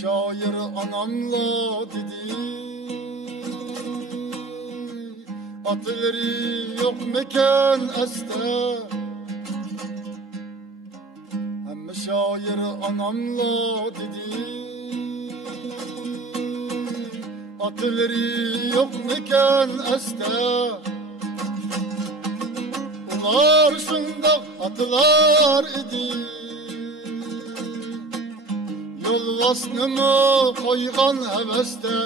şair anamla dedi, atları yok meken este. Hem şair anamla dedi, atları yok meken este. Ular şundaq atlar idi, yolvasnımı koygan heveste.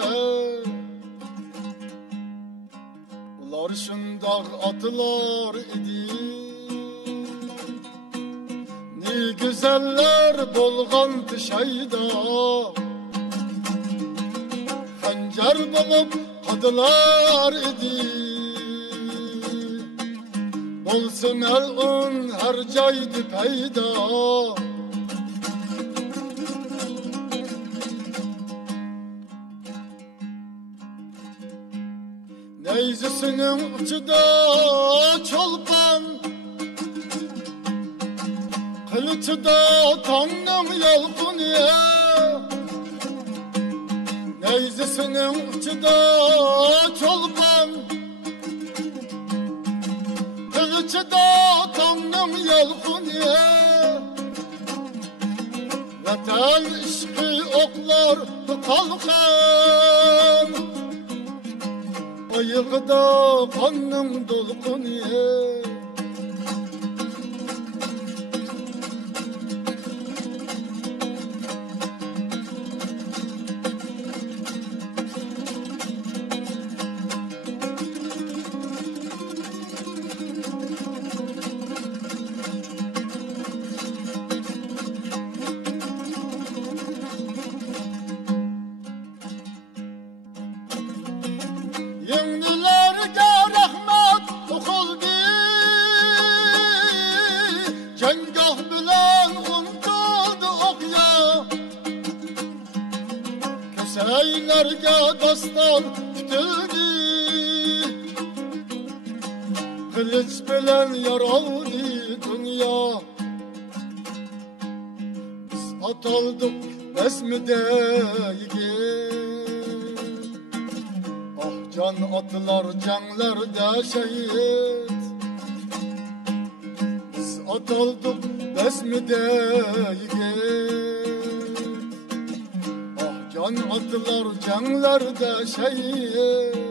Ular şundaq atlar idi, ne güzeller bolgan tışayda. Hancar bulup kadılar idi, olsun mel'un her caydı peyda. Neyzesinin uçuda çolpan, kılıçıda tanrım yalkın ya. Neyzesinin uçuda çolpan, kılıçıda tanrım yalkın ya. Vatan işki oklar kalkan, ayıqda kanım dolkun ya. Yengilerge rahmet okuldu, cengah bilen untuldu okya. Köseylerge dastan tutildi, kılıç bilen yaraldı dünya. Biz ataldık besmide yigit, can atlar canlarda şehit. Biz atıldık besmide yigit, ah can atlar canlarda şehit.